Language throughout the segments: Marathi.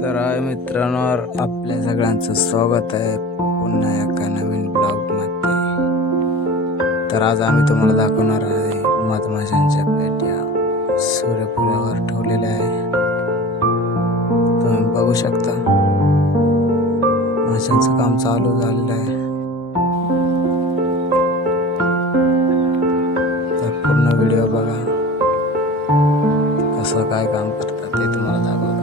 तर मित्रांनो, आपल्या सगळ्यांचं स्वागत आहे पुन्हा एका नवीन ब्लॉगमध्ये. तर आज आम्ही तुम्हाला दाखवणार आहे मधमाशांच्या पेट्या सूर्यफुलावर ठेवलेल्या आहे. तुम्ही बघू शकता माशांचं काम चालू झालेलं आहे. तर पूर्ण व्हिडिओ बघा, कसं काय काम करतात ते तुम्हाला दाखवतो.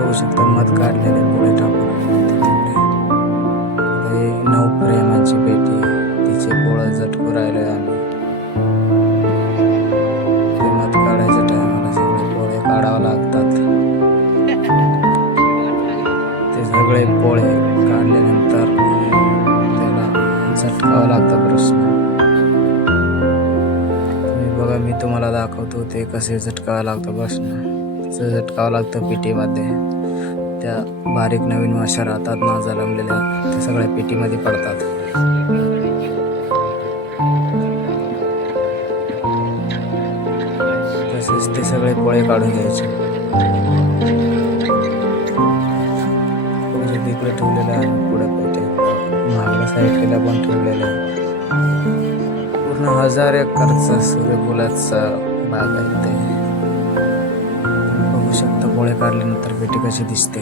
बघू शकता मध काढलेले पोळे टाकून तिकडे 9 प्रेमाची पेटी, तिचे पोळं झटकू राहिले आम्ही. ते मध काढायच्या टायमाला सगळे पोळे काढावं लागतात. ते सगळे पोळे काढल्यानंतर त्याला झटकावं लागतं प्रश्न. तुम्ही बघा, मी तुम्हाला दाखवतो ते कसे झटकावं लागतं प्रश्न. झटकावं लागतं पेटीमध्ये. त्या बारीक नवीन माशा राहतात ना जलमलेल्या, ते सगळ्या पेटीमध्ये पडतात. तसेच ते सगळे पोळे काढून घ्यायचे. तिकडे ठेवलेलं आहे पुढे पेटे, मागल्या साईडला पण ठेवलेलं आहे. पूर्ण 1000 एकरचा सूर्यफुलाचा बाग आहे ते. बघू शकता पोळे काढल्यानंतर पेटी कशी दिसते.